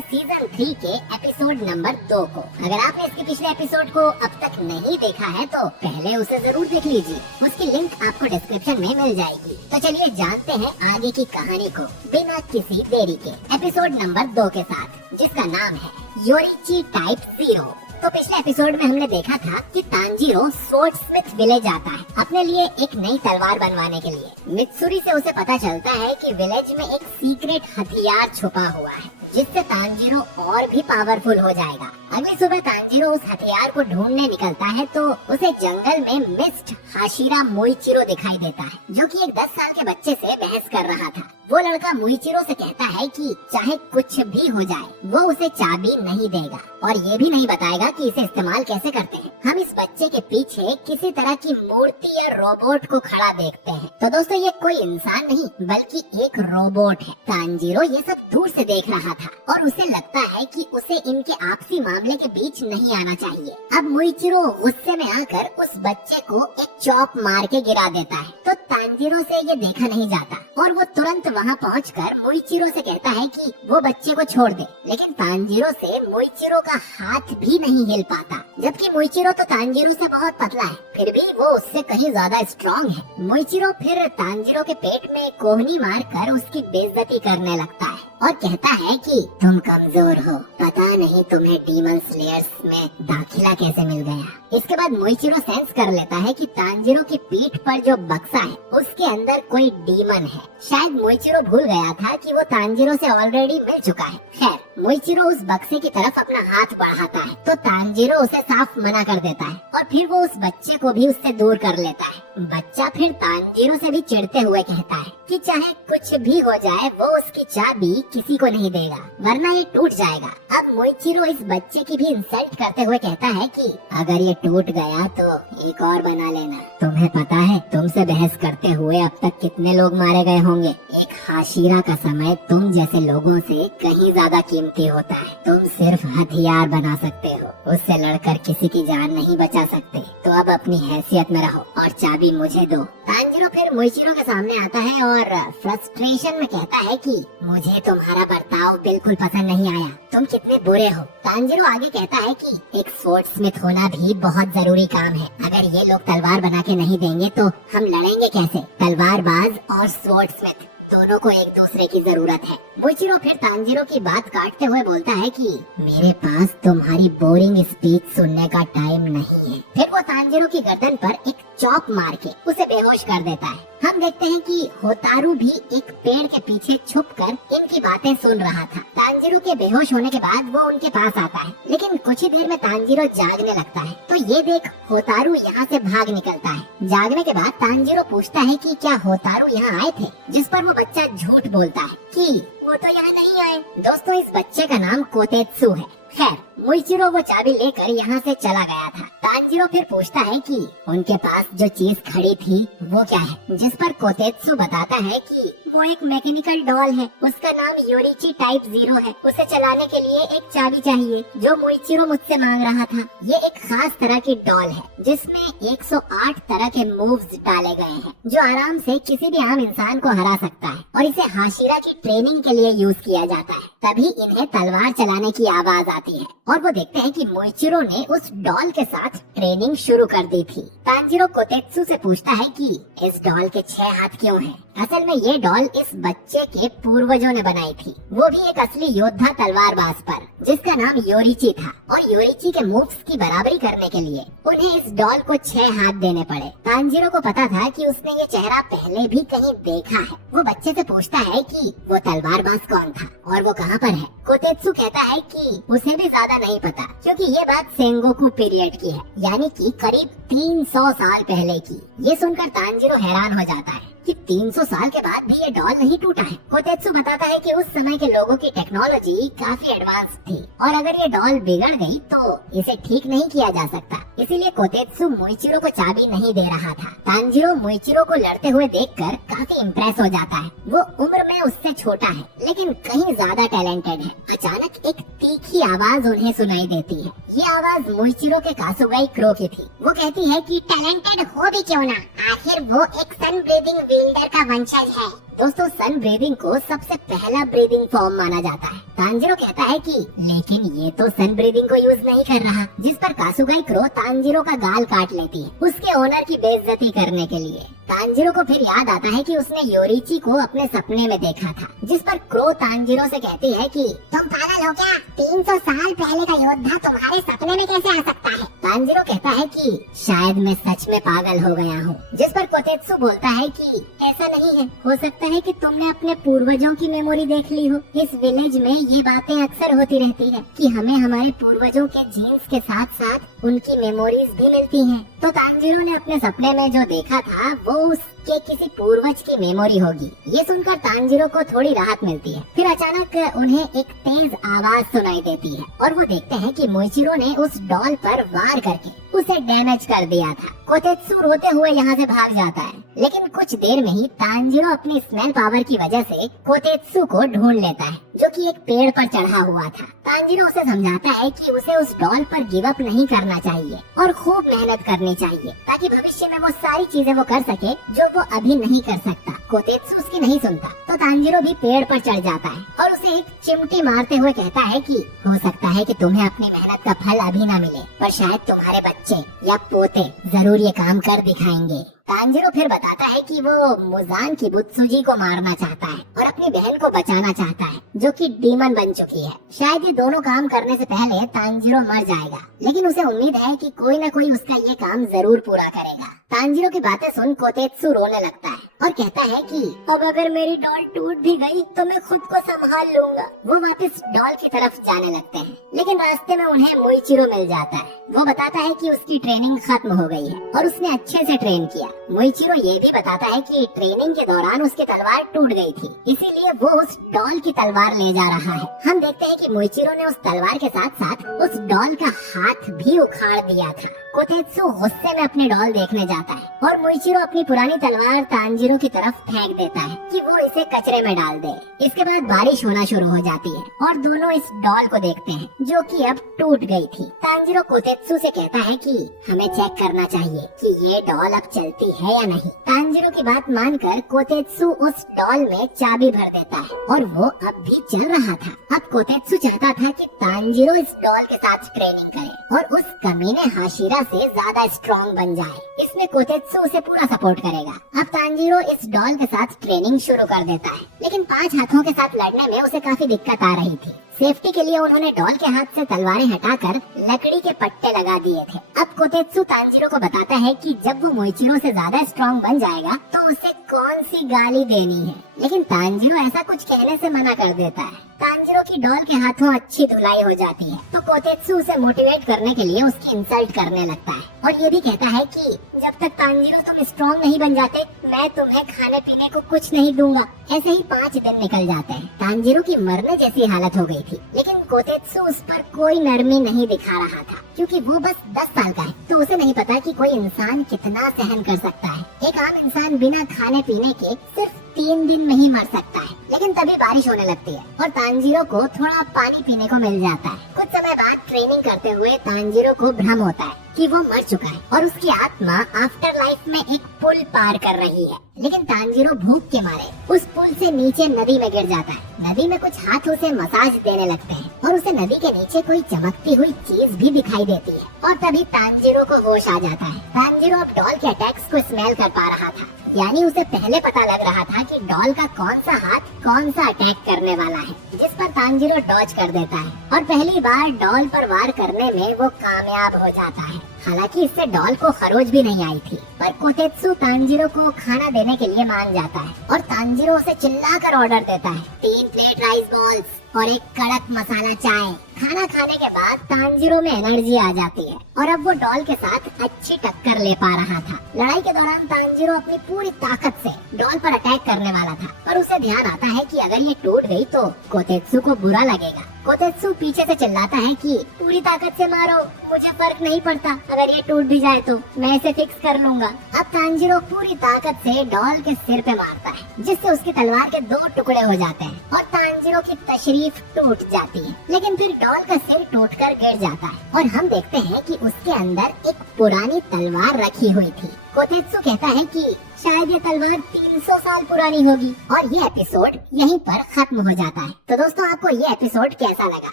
Season 3 के episode number 2 को। अगर आपने इसके पिछले एपिसोड को अब तक नहीं देखा है तो पहले उसे जरूर देख लीजिए, उसकी लिंक आपको डिस्क्रिप्शन में मिल जाएगी। तो चलिए जानते हैं आगे की कहानी को बिना किसी देरी के एपिसोड नंबर 2 के साथ, जिसका नाम है योरिची टाइप 0। तो पिछले एपिसोड में हमने देखा था कि तांजीरो स्वॉर्डस्मिथ विलेज आता है अपने लिए एक नई तलवार बनवाने के लिए। मित्सुरी से उसे पता चलता है कि विलेज में एक सीक्रेट हथियार छुपा हुआ है जिससे तांजीरो और भी पावरफुल हो जाएगा। अगली सुबह तांजीरो उस हथियार को ढूंढने निकलता है तो उसे जंगल में मिस्ट हाशिरा मोइचिरो दिखाई देता है, जो कि एक 10 साल के बच्चे से बहस कर रहा था। वो लड़का मोइचिरो से कहता है कि चाहे कुछ भी हो जाए वो उसे चाबी नहीं देगा और ये भी नहीं बताएगा कि इसे इस्तेमाल कैसे करते हैं। हम इस बच्चे के पीछे किसी तरह की मूर्ति या रोबोट को खड़ा देखते हैं। तो दोस्तों ये कोई इंसान नहीं बल्कि एक रोबोट है। तांजीरो ये सब दूर से देख रहा था और उसे लगता है कि उसे इनके आपसी मामले के बीच नहीं आना चाहिए। अब मोइचिरो गुस्से में आकर उस बच्चे को एक चॉप मार के गिरा देता है। तो तांजीरो से ये देखा नहीं जाता और वो तुरंत वहाँ पहुंचकर मोइचिरो से कहता है कि वो बच्चे को छोड़ दे, लेकिन तांजीरो से मोइचिरो का हाथ भी नहीं हिल पाता। जबकि मोइचिरो तो तांजीरो से बहुत पतला है, फिर भी वो उससे कहीं ज्यादा स्ट्रॉन्ग है। मोइचिरो फिर तांजीरो के पेट में कोहनी मारकर उसकी बेइज्जती करने लगता है और कहता है कि तुम कमजोर हो, पता नहीं तुम्हें डीमन स्लेयर्स में दाखिला कैसे मिल गया। इसके बाद मोइचिरो सेंस कर लेता है कि तांजीरो की पीठ पर जो बक्सा है उसके अंदर कोई डीमन है। शायद मोइचिरो भूल गया था कि वो तांजीरो से ऑलरेडी मिल चुका है। खैर मोइचिरो उस बक्से की तरफ अपना हाथ बढ़ाता है तो तांजीरो उसे साफ मना कर देता है और फिर वो उस बच्चे को भी उससे दूर कर लेता है। बच्चा फिर तांजीरो से भी चिढ़ते हुए कहता है कि चाहे कुछ भी हो जाए वो उसकी चाबी किसी को नहीं देगा वरना ये टूट जाएगा। अब मोइचिरो इस बच्चे की भी इंसल्ट करते हुए कहता है कि अगर ये टूट गया तो एक और बना लेना। तुम्हें पता है तुमसे बहस करते हुए अब तक कितने लोग मारे गए होंगे। एक हाशिरा का समय तुम जैसे लोगों से कहीं ज्यादा कीमती होता है। तुम सिर्फ हथियार बना सकते हो, उससे लड़कर किसी की जान नहीं बचा सकते। तो अब अपनी हैसियत में रहो और चाबी मुझे दो। तांजीरो फिर मोइचिरो के सामने आता है और फ्रस्ट्रेशन में कहता है कि मुझे तुम्हारा बर्ताव बिल्कुल पसंद नहीं आया, तुम कितने बुरे हो। तांजीरो आगे कहता है कि एक स्वॉर्डस्मिथ होना भी बहुत जरूरी काम है। अगर ये लोग तलवार बना के नहीं देंगे तो हम लड़ेंगे कैसे। तलवारबाज और स्वॉर्डस्मिथ दोनों को एक दूसरे की जरूरत है। मोइचिरो फिर तांजीरो की बात काटते हुए बोलता है कि मेरे पास तुम्हारी बोरिंग स्पीच सुनने का टाइम नहीं है। फिर वो तांजीरो की गर्दन पर एक चॉप मार के उसे बेहोश कर देता है। हम देखते हैं कि होतारू भी एक पेड़ के पीछे छुपकर इनकी बातें सुन रहा था। तांजीरो के बेहोश होने के बाद वो उनके पास आता है, लेकिन कुछ ही देर में तांजीरो जागने लगता है। तो ये देख होतारू यहाँ से भाग निकलता है। जागने के बाद तांजीरो पूछता है कि क्या होतारू यहाँ आए थे, जिस पर वो बच्चा झूठ बोलता है कि वो तो यहाँ नहीं आए। दोस्तों इस बच्चे का नाम कोतेत्सु है। खैर मोइचिरो वो चाबी लेकर यहाँ से चला गया था। तांजीरो फिर पूछता है कि उनके पास जो चीज खड़ी थी वो क्या है, जिस पर कोतेत्सु बताता है कि वो एक मैकेनिकल डॉल है, उसका नाम योरिची टाइप 0 है। उसे चलाने के लिए एक चाबी चाहिए जो मोइचिरो मुझसे मांग रहा था। ये एक खास तरह की डॉल है जिसमें 108 तरह के मूव्स डाले गए हैं जो आराम से किसी भी आम इंसान को हरा सकता है और इसे हाशिरा की ट्रेनिंग के लिए यूज किया जाता है। तभी इन्हें तलवार चलाने की आवाज आती है और वो देखते हैं कि मोइचिरो ने उस डॉल के साथ ट्रेनिंग शुरू कर दी थी। तांजीरो कोतेत्सु से पूछता है कि इस डॉल के 6 हाथ क्यों हैं? असल में ये डॉल इस बच्चे के पूर्वजों ने बनाई थी, वो भी एक असली योद्धा तलवारबाज पर, जिसका नाम योरिची था। और योरिची के मूव्स की बराबरी करने के लिए उन्हें इस डॉल को 6 हाथ देने पड़े। तांजीरो को पता था कि उसने ये चेहरा पहले भी कहीं देखा है। वो बच्चे से पूछता है कि वो तलवारबाज कौन था और वो कहाँ पर है। कोतेत्सु कहता है कि उसे भी ज्यादा नहीं पता क्योंकि ये बात सेंगोकू पीरियड की है, यानी कि करीब 300 साल पहले की। ये सुनकर तांजीरो हैरान हो जाता है कि 300 साल के बाद भी ये डॉल नहीं टूटा है। कोतेत्सु बताता है कि उस समय के लोगों की टेक्नोलॉजी काफी एडवांस थी और अगर ये डॉल बिगड़ गई तो इसे ठीक नहीं किया जा सकता। इसीलिए कोतेत्सु मोइचिरो को चाबी नहीं दे रहा था। तांजीरो मोइचिरो को लड़ते हुए देखकर काफी इम्प्रेस हो जाता है। वो उम्र में उससे छोटा है लेकिन कहीं ज्यादा टैलेंटेड है। अचानक एक तीखी आवाज उन्हें सुनाई देती है। ये आवाज मोइचिरो के कासुगाई क्रो की थी। वो कहती है कि टैलेंटेड हो भी क्यों ना, आखिर वो एक सन ब्रीदिंग विल्डर का वंशज है। दोस्तों सन ब्रीदिंग को सबसे पहला ब्रीदिंग फॉर्म माना जाता है। तांजिरो कहता है कि लेकिन ये तो सन ब्रीदिंग को यूज नहीं कर रहा, जिस पर कासुगाई क्रो तांजिरो का गाल काट लेती है उसके ओनर की बेइज्जती करने के लिए। तांजिरो को फिर याद आता है कि उसने योरिची को अपने सपने में देखा था, जिस पर क्रो तांजिरो से कहती है कि तुम पागल हो क्या? 300 साल पहले का योद्धा तुम्हारे सपने में कैसे आ सकता है? तांजिरो कहता है कि शायद मैं सच में पागल हो गया हूँ, जिस पर कोतेत्सु बोलता है कि ऐसा नहीं है, हो सकता है कि तुमने अपने पूर्वजों की मेमोरी देख ली हो। इस विलेज में ये बातें अक्सर होती रहती है कि हमें हमारे पूर्वजों के जीन्स के साथ साथ उनकी मेमोरीज भी मिलती हैं। तो तांजिरो ने अपने सपने में जो देखा था वो उसके किसी पूर्वज की मेमोरी होगी। ये सुनकर तांजिरो को थोड़ी राहत मिलती है। फिर अचानक उन्हें एक तेज आवाज सुनाई देती है और वो देखते हैं कि मोइचिरो ने उस डॉल पर वार करके उसे डैमेज कर दिया था। कोतेत्सु रोते हुए यहाँ से भाग जाता है, लेकिन कुछ देर में ही तांजिरो अपनी स्मेल पावर की वजह से कोतेत्सु को ढूंढ लेता है, जो कि एक पेड़ पर चढ़ा हुआ था। तांजिरो उसे समझाता है कि उसे उस डॉल पर गिव अप नहीं करना चाहिए और खूब मेहनत करनी चाहिए, ताकि भविष्य में वो सारी चीजें वो कर सके जो वो अभी नहीं कर सकता। कोतेत्सु उसकी नहीं सुनता तो तांजिरो भी पेड़ पर चढ़ जाता है और उसे एक चिमटी मारते हुए कहता है कि हो सकता है कि तुम्हें अपनी मेहनत का फल अभी न मिले, पर शायद तुम्हारे बच्चे या पोते जरूर ये काम कर दिखाएंगे। तांजिरो फिर बताता है कि वो मुजान की बुत्सुजी को मारना चाहता है और अपनी बहन को बचाना चाहता है, जो कि डीमन बन चुकी है। शायद ये दोनों काम करने से पहले तांजिरो मर जाएगा, लेकिन उसे उम्मीद है कि कोई न कोई उसका ये काम जरूर पूरा करेगा। तांजिरो की बातें सुन कोतेत्सु रोने लगता है और कहता है कि अब अगर मेरी डॉल टूट भी गई तो मैं खुद को संभाल लूंगा। वो वापस डॉल की तरफ जाने लगते हैं, लेकिन रास्ते में उन्हें मोइचिरो मिल जाता है। वो बताता है कि उसकी ट्रेनिंग खत्म हो गई है और उसने अच्छे से ट्रेन किया। मोइचिरो ये भी बताता है कि ट्रेनिंग के दौरान उसकी तलवार टूट गई थी, इसीलिए वो उस डॉल की तलवार ले जा रहा है। हम देखते हैं कि मोइचिरो ने उस तलवार के साथ साथ उस डॉल का हाथ भी उखाड़ दिया था। कोतेत्सु गुस्से में अपनी डॉल देखने जाता है और मोइचिरो अपनी पुरानी तलवार तांजिरो की तरफ फेंक देता है कि वो इसे कचरे में डाल दे। इसके बाद बारिश होना शुरू हो जाती है और दोनों इस डॉल को देखते हैं, जो कि अब टूट गई थी। तांजिरो कोतेत्सु से कहता है कि हमें चेक करना चाहिए कि ये डॉल अब चलती है या नहीं। तांजिरो की बात मानकर कोतेत्सु उस डॉल में चाबी भर देता है और वो अब भी चल रहा था। अब कोतेत्सु चाहता था कि तांजिरो इस डॉल के साथ ट्रेनिंग करे और उस कमीने हाशिरा से ज्यादा स्ट्रॉन्ग बन जाए। इसमें कोतेत्सु उसे पूरा सपोर्ट करेगा। अब तांजिरो इस डॉल के साथ ट्रेनिंग शुरू कर देता है, लेकिन 5 हाथों के साथ लड़ने में उसे काफी दिक्कत आ रही थी। सेफ्टी के लिए उन्होंने डॉल के हाथ से तलवारें हटाकर लकड़ी के पट्टे लगा दिए थे। अब कोतेत्सु तांजिरो को बताता है कि जब वो मोइचिरो से ज्यादा स्ट्रॉन्ग बन जाएगा तो उसे कौन सी गाली देनी है, लेकिन तांजिरो ऐसा कुछ कहने से मना कर देता है। तांजिरो की डॉल के हाथों अच्छी धुलाई हो जाती है तो कोतेत्सु उसे मोटिवेट करने के लिए उसकी इंसल्ट करने लगता है और ये भी कहता है कि जब तक तांजिरो तुम स्ट्रॉन्ग नहीं बन जाते मैं तुम्हें खाने पीने को कुछ नहीं दूंगा। ऐसे ही 5 दिन निकल जाते हैं। तांजिरो की मरने जैसी हालत हो गई थी, लेकिन कोतेत्सु उस पर कोई नरमी नहीं दिखा रहा था, क्योंकि वो बस 10 साल का है तो उसे नहीं पता कि कोई इंसान कितना सहन कर सकता है। एक आम इंसान बिना खाने पीने के सिर्फ 3 दिन में ही मर सकता है। लेकिन तभी बारिश होने लगती है और तांजिरो को थोड़ा पानी पीने को मिल जाता है। कुछ समय बाद ट्रेनिंग करते हुए तांजिरो को भ्रम होता है कि वो मर चुका है और उसकी आत्मा आफ्टर लाइफ में एक पुल पार कर रही है। लेकिन तांजिरो भूख के मारे उस पुल से नीचे नदी में गिर जाता है। नदी में कुछ हाथ उसे मसाज देने लगते हैं और उसे नदी के नीचे कोई चमकती हुई चीज भी दिखाई देती है और तभी तांजिरो को होश आ जाता है। तांजिरो अब डॉल के अटैक्स को स्मेल कर पा रहा था, यानी उसे पहले पता लग रहा था कि डॉल का कौन सा हाथ कौन सा अटैक करने वाला है, जिस पर तांजिरो डॉज कर देता है और पहली बार डॉल पर वार करने में वो कामयाब हो जाता है। हालांकि इससे डॉल को खरोच भी नहीं आई थी, पर कोतेत्सु तांजिरो को खाना देने के लिए मान जाता है और तांजिरो उसे चिल्लाकर ऑर्डर देता है 3 प्लेट राइस बॉल्स और एक कड़क मसाला चाय। खाना खाने के बाद तांजिरो में एनर्जी आ जाती है और अब वो डॉल के साथ अच्छी टक्कर ले पा रहा था। लड़ाई के दौरान तांजिरो अपनी पूरी ताकत से डॉल पर अटैक करने वाला था, पर उसे ध्यान आता है कि अगर ये टूट गई तो कोतेत्सु को बुरा लगेगा। कोतेत्सु पीछे से चिल्लाता है कि पूरी ताकत से मारो, मुझे फर्क नहीं पड़ता, अगर ये टूट भी जाए तो मैं इसे फिक्स कर लूंगा। अब तांजिरो पूरी ताकत से डॉल के सिर पे मारता है, जिससे उसकी तलवार के 2 टुकड़े हो जाते हैं और तांजिरो की तशरीफ टूट जाती है। लेकिन फिर डॉल का सिर टूटकर गिर जाता है और हम देखते हैं कि उसके अंदर एक पुरानी तलवार रखी हुई थी। कोतेत्सु कहता है कि शायद ये तलवार 300 साल पुरानी होगी। और ये एपिसोड यहीं पर खत्म हो जाता है। तो दोस्तों आपको ये एपिसोड कैसा लगा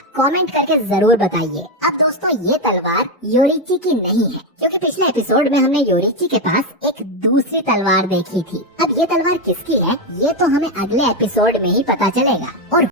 कमेंट करके जरूर बताइए। अब दोस्तों ये तलवार योरिची की नहीं है, क्योंकि पिछले एपिसोड में हमने योरिची के पास एक दूसरी तलवार देखी थी। अब ये तलवार किसकी है ये तो हमें अगले एपिसोड में ही पता चलेगा। और